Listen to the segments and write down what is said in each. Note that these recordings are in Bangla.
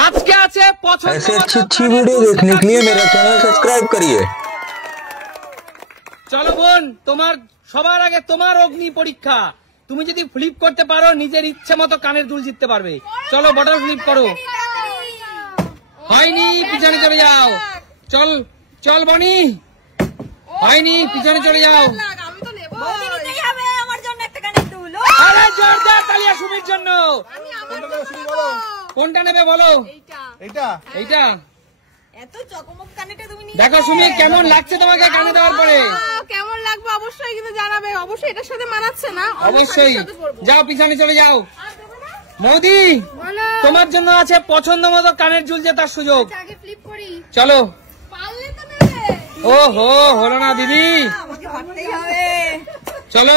আজকে আছে পছন্দ ऐसे अच्छी वीडियो देखने के लिए मेरा चैनल सब्सक्राइब करिए। চলো বোন, তোমার সবার আগে তোমার অগ্নি পরীক্ষা। তুমি যদি ফ্লিপ করতে পারো নিজের ইচ্ছে মতো কানের দুল জিততে পারবে। চলো বটল ফ্লিপ করো। হয়নি, পিছনে চলে যাও। চল চল বনি, হয়নি, পিছনে চলে যাও। আরে জোরদার তালিয়া সুমির জন্য। কোনটা নেবে বলো? এইটা। দেখো সুমি, কেমন লাগছে তোমাকে কানে দেওয়ার পরে? কেমন লাগবে অবশ্যই কিন্তু জানাবে। অবশ্যই এটার সাথে মানাচ্ছে না, অবশ্যই। যাও পিছনে চলে যাও। মোদি, তোমার জন্য আছে পছন্দ মতো কানের দুল জেতার সুযোগ। চলো। ও হো, হলো না দিদি। চলো,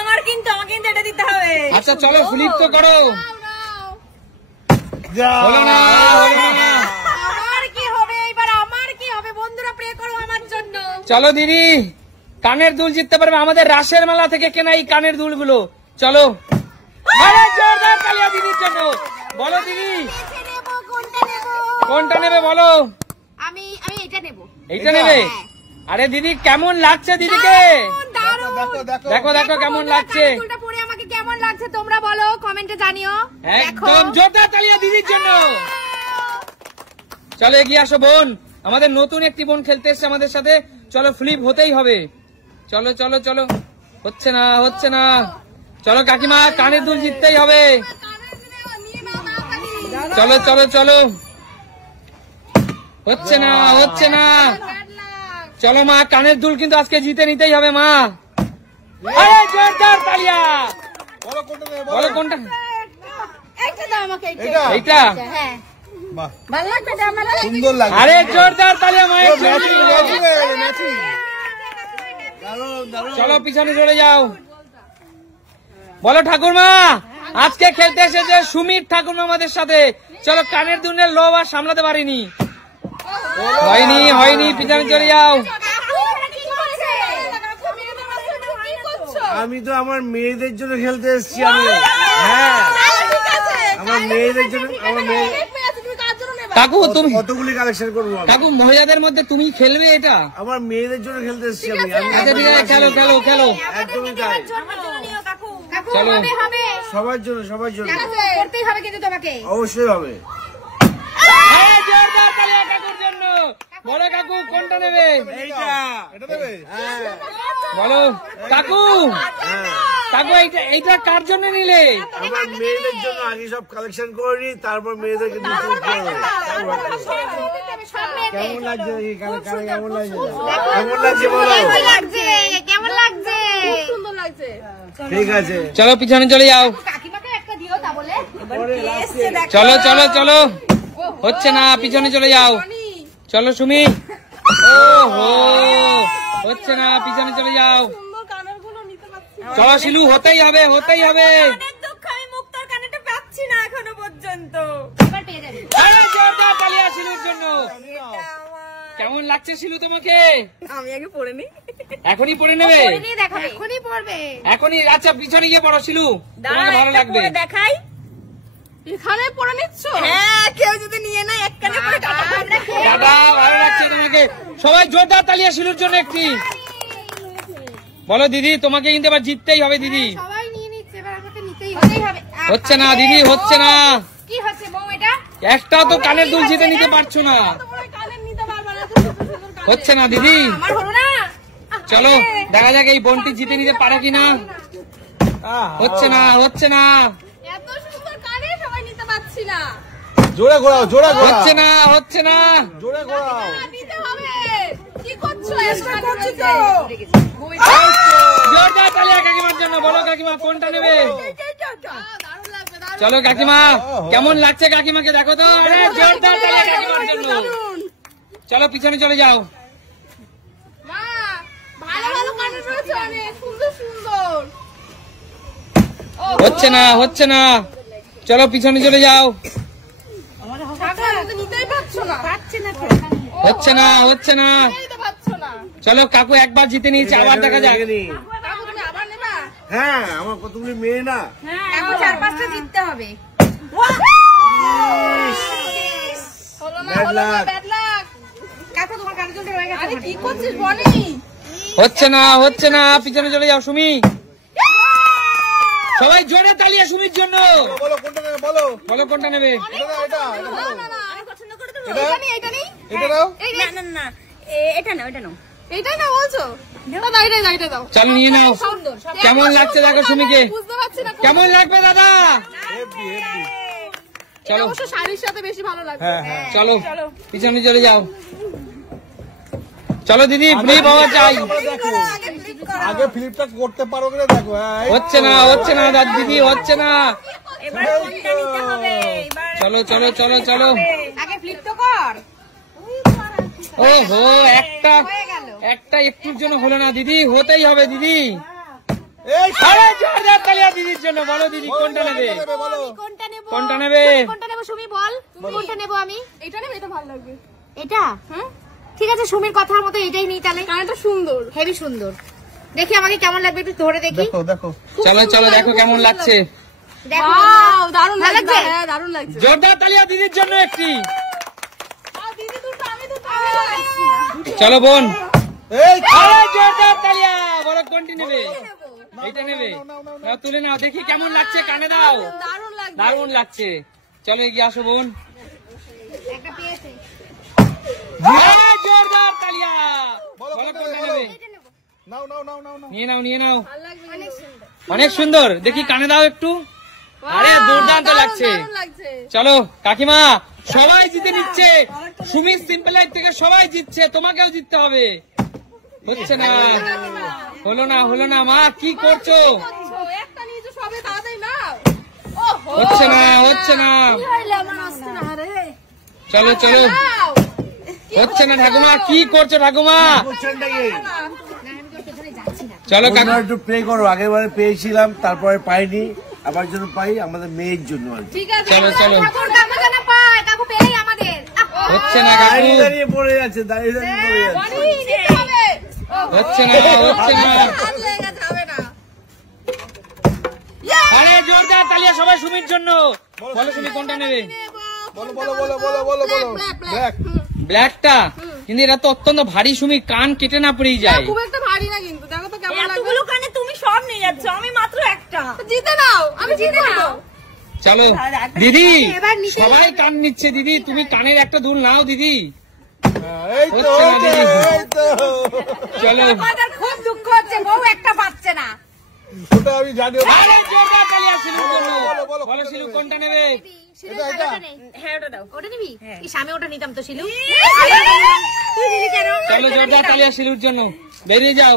আমার কিন্তু এটা দিতে হবে। আচ্ছা চলো ফ্লিপ তো করো। হলো না, হলো না। আমার কি হবে এবার? আমার কি হবে? বন্ধুরা প্রে করো আমার জন্য। চলো দিদি, কানের দুল জিততে পারবে আমাদের রাসের মেলা থেকে কেনা এই কানের দুলগুলো। চলো। আরে জোরদার তালিয়া দিদির জন্য। বলো দিদি, কোনটা নেবে বলো? আমি এটা নেব। এইটা নেবে? আরে দিদি কেমন লাগছে দিদিকে? দেখো দেখো কেমন লাগছে। ফুলটা পরে আমাকে কেমন লাগছে তোমরা বলো, কমেন্টে জানিও। একদম জোরদার তালিয়া দিদির জন্য। চলো এগিয়ে আসো বোন, আমাদের নতুন একটি বোন খেলতে এসছে আমাদের সাথে। চলো ফ্লিপ হতেই হবে। চলো চলো চলো। হচ্ছে না, হচ্ছে না। চলো কাকিমা, কানের দুল জিততেই হবে। চলো চলো চলো। হচ্ছে না, হচ্ছে না। চলো মা, কানের দুল কিন্তু আজকে জিতে নিতেই হবে মা। আরে জোরদার তালিয়া। বলো কোনটা? এইটা। আরে জোরদার তালিয়া মায়ের জন্য। চলো পিছনে চলে যাও। বলো ঠাকুরমা, আজকে খেলতে এসেছে সুমির ঠাকুরমা আমাদের সাথে। চলো, কানের দুলের লোভ আর সামলাতে পারিনি। হয়নি, হয়নি, পিছনে চলে যাও। আমি তো আমার মেয়েদের জন্য খেলতে এসেছি। আমি আমার মেয়েদের জন্য, আমার মেয়ে কাকু তুমি কতগুলি কালেকশন করবো। কাকু মহিলাদের মধ্যে তুমি খেলবে এটা? আমার মেয়েদের জন্য খেলতে এসেছি আমি। আচ্ছা ঠিক আছে, খেলো খেলো খেলো। একদমই তাই। চলো সবার জন্য, সবার জন্য করতেই হবে কিন্তু তোমাকে। অবশ্যই হবে। জোরদার তালিয়া কাকুর জন্য। বলো কাকু কোনটা নেবে? এটা দেবে? বলো কাকু। কাকু এইটা কার জন্য নিলে? আমার মেয়েদের জন্য আগে সব কালেকশন করে নি, তারপর মেয়েদেরকে কেমন লাগছে? কেমন লাগছে? কেমন লাগছে বলো? কেমন লাগছে? খুব সুন্দর লাগছে। ঠিক আছে, চলো পিছনে চলে যাও। কাকিমাকে একটা দিও তা বলে। চলো চলো চলো। হচ্ছে না, পিছনে চলে যাও। চলো সুমি। ও হো, হচ্ছে না, পিছনে চলে যাও। চলো শিলু, হতেই হবে, হতেই হবে। আমি মুক্তার কানেটা পাচ্ছি না এখনো পর্যন্ত। এবার পেয়ে যাবে। জোরদার তালিয়া শিলুর জন্য। কেমন লাগছে শিলু তোমাকে? আমি আগে পড়ে নি। এখনই পড়ে নেবে? এখনই পড়বে। এখনই? আচ্ছা পিছনে গিয়ে পড়ো শিলু, তোমাকে ভালো লাগবে। দেখাই। এখানে পড়ে নিচ্ছ? হ্যাঁ, কেউ যদি নিয়ে না এক কানে পড়ে দাদা, ভালো লাগছে তোমাকে? সবাই জোরদার তালিয়া শিলুর জন্য একটি। বলো দিদি, তোমাকে কিন্তু এবার জিততেই হবে দিদি। সবাই নিয়ে নিচ্ছে, এবার আমাকে নিতেই হবে। হচ্ছে না দিদি, হচ্ছে না। কি হচ্ছে বউ এটা? একটাও তো কানের দুল জিতে নিতে পারছো না। কানের নিতে পারবে না। হচ্ছে না দিদি। আমার হলো না। চলো দেখা যাক এই বোনটি জিতে নিতে পারে কিনা। হচ্ছে না, হচ্ছে না। এত সুন্দর কানে সবাই নিতে পারছি না। জোরে ঘোরাও, জোরে ঘোরাও। হচ্ছে না, হচ্ছে না। জোরে ঘোরাও। নিতে হবে। কি করছো? এসব করছি তো। জোরদার তালিয়া কাকিমার জন্য। বলো কাকিমা কোনটা নেবে? চলো কাকিমা, কেমন লাগছে কাকিমাকে দেখো তো। আরে জোরদার তালিয়া কাকিমার জন্য। চলো পিছনে চলে যাও। মা, ভালো ভালো কানে রয়েছে অনেক সুন্দর সুন্দর। হচ্ছে না, হচ্ছে না। চলো পিছনে চলে যাও। নিতেই পারছো না। পাচ্ছি না। হচ্ছে না, হচ্ছে না। নিতে পারছো না। চলো কাকু একবার জিতে নিয়েছে, আবার দেখা যাক। তুমি আবার নেবা? হ্যাঁ, আমার কতগুলি মেয়ে না। হ্যাঁ, এখন 4-5টা জিততে হবে। হলো না, bad luck। আরে কি করছিস বনি? হচ্ছে না পিছনে চলে যাও সুমি। সবাই জোরে তালিয়া সুমির জন্য। বলো কোনটা নেবে, বলো বলো কোনটা নেবে। এটা না, আমি পছন্দ করে দেবো। এটা? এটা নেই, এটা নেই। এটা নাও। না এটা নাও এইটাই না বলছো? দাদা, এইটাই দাও। চলো নিয়ে নাও। সুন্দর। কেমন লাগছে দেখো সুমিকে। বুঝতে পারছি না কেমন লাগবে দাদা? Heavy heavy. এটা অবশ্য শাড়ির সাথে বেশি ভালো লাগবে। হ্যাঁ চলো পিছনে চলে যাও। চলো দিদি ফ্রি পাওয়া চাই। আগে ফ্লিপটা করতে পারো কিনা দেখো। হ্যাঁ হচ্ছে না দাদা দিদি, হচ্ছে না। এবার কোনটা নিতে হবে এবার চলো আগে ফ্লিপ তো কর। ওহো একটা একটুর জন্য হলো না দিদি, হতেই হবে দিদি। এই আরে জোরদার তালিয়া দিদির জন্য। বলো দিদি কোনটা নেবে। বলো কোনটা নেব? কোনটা নেবে। কোনটা নেব সুমি বল? কোনটা নেব আমি? এটা নেব, এটা ভালো লাগবে। এটা হ্যাঁ? ঠিক আছে, সুমির কথার মতো এটাই নিই তাহলে। কানেরটা সুন্দর। হেভি সুন্দর। দেখি আমাকে কেমন লাগবে, একটু ধরে দেখি। দেখো দেখো। চলো দেখো কেমন লাগছে। দেখো ওয়াও, দারুণ ভালো লাগছে। লাগছে? হ্যাঁ, দারুণ লাগছে। জোরদার তালিয়া দিদির জন্য একটি। দিদি দুটো, আমি দুটো। চলো বোন। এই আরে জোরদার তালিয়া। বলো কোনটি নেবে। এইটা নেবে। নাও তুলে নাও, দেখি কেমন লাগছে, কানে দাও। দারুণ লাগছে। দারুণ লাগছে। চলো এগিয়ে আসো বোন। একটা পেয়েছি। আরে জোরদার তালিয়া। বলো কোনটা নেবে। নাও নাও নাও নাও নাও। নিয়ে নাও। ভালো লাগবে কিন্তু। অনেক সুন্দর, দেখি কানে দাও একটু। আরে দুর্দান্ত দারুণ, লাগছে। দারুণ লাগছে। চলো কাকিমা, সবাই জিতে নিচ্ছে। সুমির সিম্পল লাইফ থেকে সবাই জিতছে, তোমাকেও জিততে হবে। হচ্ছে না, হলো না মা, কি করছো। একটা নিয়েছো সবে, তাড়াতাড়ি নাও। ওহো, হচ্ছে না। চলো নাও। হচ্ছে না ঠাকুমা, কি করছো ঠাকুমা। কোশ্চেনটা কি? চলো কাকু। তোমরা একটু প্রে করো। আগেরবারে পেয়েছিলাম, তারপরে পাইনি, আবার জন্য পাই আমাদের মেয়ের জন্য আর কি। ঠিক আছে। চলো ঠাকুর কাকু যেন পায়, কাকু পেলেই আমাদের। হচ্ছে না কাকু, দাঁড়িয়ে দাঁড়িয়ে পড়ে যাচ্ছে, দাঁড়িয়ে দাঁড়িয়ে পড়ে যাচ্ছে। বনি, নিতে হবে। ওহো, হচ্ছে না। হাত লেগে গেছে, হবে না। আরে জোরদার তালিয়া সবাই সুমির জন্য। বলো সুমি কোনটা নেবে। বলো বলো বলো বলো বলো বলো। ব্ল্যাক। ব্ল্যাকটা, কিন্তু এটা তো অত্যন্ত ভারী সুমি, কান কেটে না পড়েই যায়। খুব একটা ভারী না কিন্তু, দেখো তো কেমন লাগবে। এতগুলো কানে তুমি সব নিয়ে যাচ্ছ, আমি মাত্র একটা। জিতে নাও, আমি জিতে নেবো। চলো দিদি, সবাই কান নিচ্ছে দিদি, তুমি কানের একটা দুল নাও দিদি। এই তো হচ্ছে না দিদি। এই তো। চলো আমাদের খুব দুঃখ হচ্ছে, বউ একটা পাচ্ছে না। ওটা আমি জানি। আরে জোরদার তালিয়া শিলুর জন্য। বলো, বলো শিলু কোনটা নেবে। এটা এটা। হ্যাঁ ওটা দাও। ওটা নিবি? ইস, আমি ওটা নিতাম তো শিলু। তুই দিলি কেন? চলো জোরদার তালিয়া শিলুর জন্য, বেরিয়ে যাও।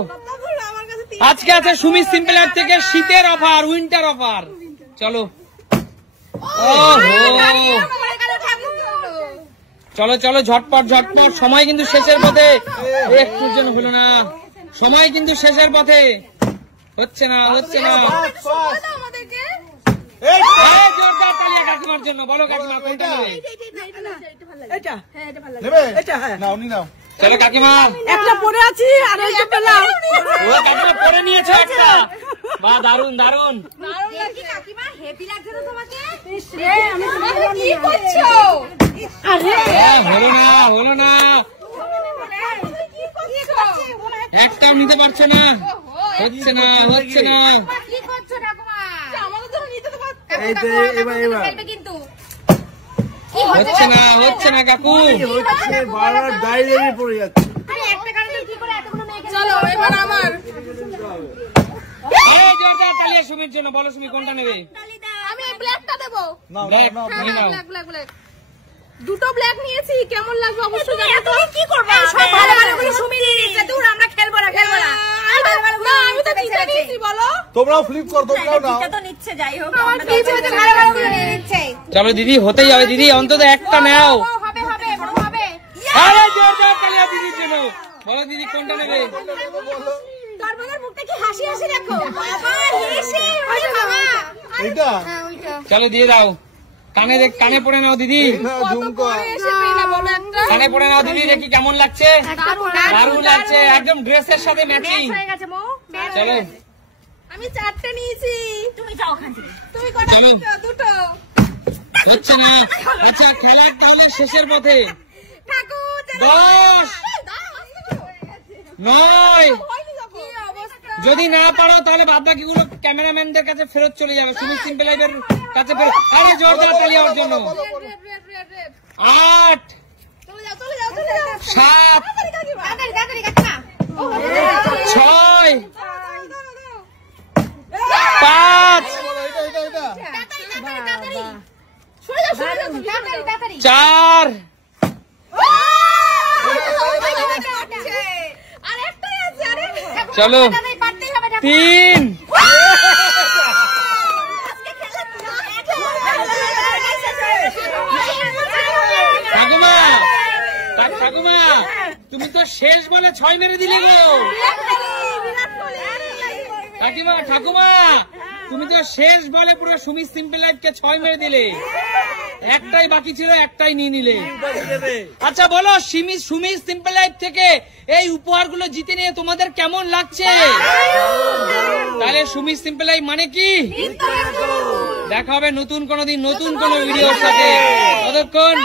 আজকে আছে সুমি সিম্পল লাইফ থেকে শীতের অফার, উইন্টার অফার। চলো। চলো ঝটপট, সময় কিন্তু শেষের পথে। একটুর জন্য হলো না, সময় কিন্তু শেষের পথে। হচ্ছে না। আমাদেরকে এই আরে জোরদার তালিয়া কাকিমার জন্য। বলো কাকিমা কোনটা নেবে। নেবে? নাও নি নাও। চলো কাকিমা। একটা পড়ে আছি আর একটা পেলাম। ও কাকিমা পরে নিয়েছে একটা। বা দারুন। দারুণ লাগছে। কাকিমা হেভি লাগছে তো তোমাকে। তুমি কি করছো? হলো না। কি করছো? একটাও নিতে পারছো না। হচ্ছে না। কি করছো ঠাকুমা? আমাদের জন্য নিতে তো পারছো। এই তো এবার খেলবে কিন্তু। হচ্ছে না কাকু। হচ্ছে বারবার দাঁড়িয়ে দাঁড়িয়ে পড়ে যাচ্ছে। আরে একটা কারণে কি করে এতগুলো মেয়েকে চলো এবার আমার। এই জোরদার তালিয়া সুমির জন্য। বলো সুমি কোনটা নেবে। আমি এই ব্ল্যাকটা দেবো। নাও ব্ল্যাক, নাও নাও। নিয়ে নাও। ব্ল্যাক। দুটো ব্ল্যাক নিয়েছি, কেমন লাগবে অবশ্যই জানাও তো। কি করবা? সব ভালো ভালো করে সুমি নিয়ে নিচ্ছে। দূর, আমরা খেলবো না। না, আমি তো জিতে নিয়েছি, বলো। তোমরাও ফ্লিপ করো, তোমরাও নাও। এটা তো নিচ্ছে, যাই হোক। আমার আমরা পিছে তো- ভালো ভালো করে নিয়ে নিচ্ছে। চলো দিদি, হতেই হবে দিদি, অন্তত একটা নাও। হবে। আরে জোরদার তালিয়া দিদির জন্য। বলো দিদি কোনটা নেবে। দরবাজার মুখটা কি হাসি দেখো। বাবা হেসে, ওরে বাবা। এটা চলো দিয়ে দাও। কানে পড়ে নাও দিদি। ঝুমকা। এসে পেলে বলো একটা। কানে পড়ে নাও দিদি, দেখি কেমন লাগছে। দারুণ লাগছে, একদম ড্রেসের সাথে ম্যাচিং। হয়ে গেছে মো। চলো আমি 4টে নিয়েছি। তুমি যাও ওখান থেকে। তুমি কটা চলো। নিয়েছো? দুটো। হচ্ছে না। আচ্ছা খেলার তাহলে শেষের পথে। ঠাকুর 10 9 যদি না পারো তাহলে বাদ বাকিগুলো ক্যামেরাম্যানদের কাছে ফেরত চলে যাবে, সুমিত সিম্পল লাইভের কাছে ফেরত। আরে জোরদার তালি হওয়ার জন্য। 8 7 6 5 4 চলো 3 ঠাকুমা ঠাকুমা তুমি তো শেষ বলে 6 মেরে দিলে গো। কাকিমা ঠাকুমা তুমি তো শেষ বলে পুরো সুমিত সিম্পল লাইফকে 6 মেরে দিলে, একটাই বাকি ছিল, একটাই নিয়ে নিলে। আচ্ছা বলো সুমিত সিম্পল লাইফ থেকে এই উপহারগুলো জিতে নিয়ে তোমাদের কেমন লাগছে? তাহলে সুমিত সিম্পল লাইফ মানে কি? দেখা হবে নতুন কোনো দিন নতুন কোনো ভিডিওর সাথে। ততক্ষণ